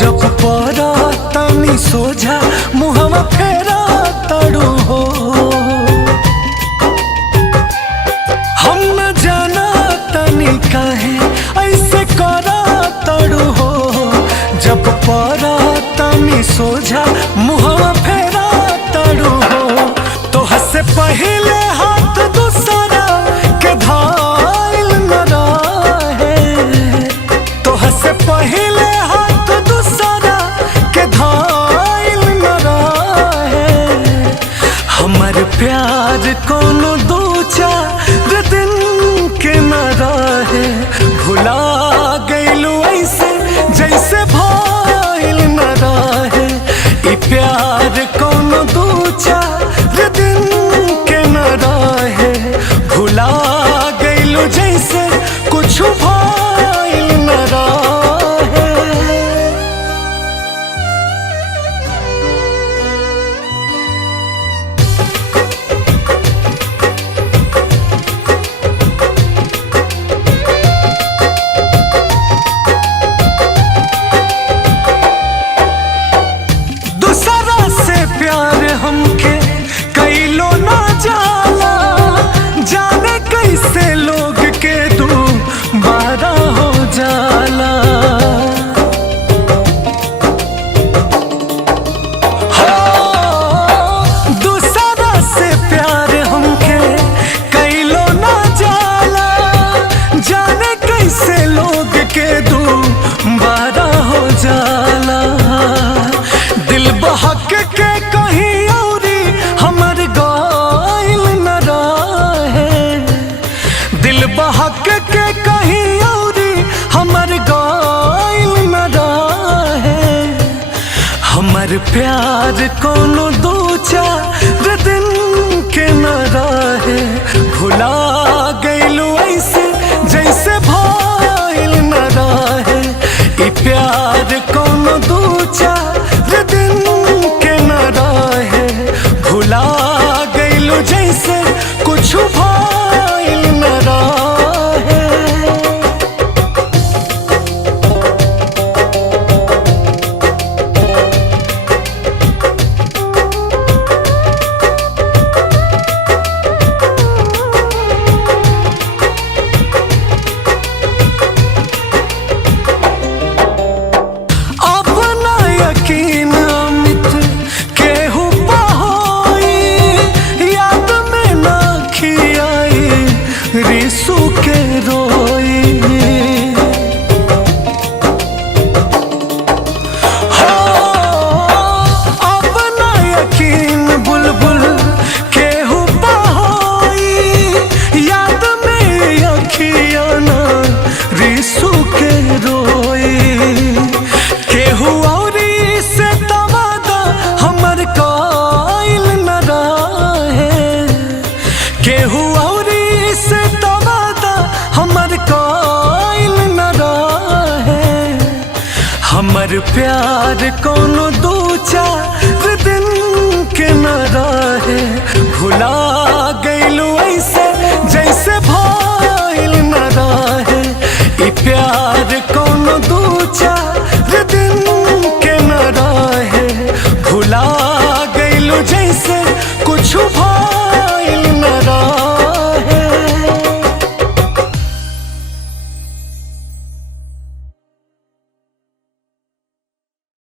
जब परा तनी सोझा मुहवा फेरा तड़ू हो। हम न जाना तनी काहे ऐसे करा तड़ू हो। जब परा तनी सोझा मुहवा फेरा तड़ू हो। तो हसे पहले हाथ दूसरा के धाइल न रहे। तो हसे पहले हाथ दूसरा के धाइल न रहे। हमार प्यार कोनो दो चार दिन के न रहे। भुला गइलू ऐसे जैसे भइल न रहे। ई प्यार कोनो दो चार दिन के न रहे। भुला गइलू जैसे कुछ भइल न रहे। दूसरा से प्यार हमके कैलो ना जाला। जाने कैसे लोग के दू बारा हो जाला। हो दूसरा से प्यार हमके कैलो ना जाला। जाने कैसे लोग के दू बारा हो जाला। दिल बहक के कहीं औरी हमर गाइल न रहे। दिल बहक के कहीं औरी हमर गाइल न रहे। हमर प्यार कोनो दो चार दिन के न रहे। भुला गइलू ऐसे जैसे भइल न रहे। ई प्यार कोनो दो चार दिन के न रहे। भुला गइलू जैसे कुछ भइल न रहे। अब ना यकीन अमित केहू पहोई। याद में ना खियाई रिसू के रोई। हो अब ना यकीन बुलबुल केहू पहोई। याद में अखिया ना रिसू के रोई। केहू औरी से तवादा हमर काइल न रहे। केहू औरी से तवादा हमर काइल न रहे। हमर प्यार कोनो दो चार दिन के न रहे। भुला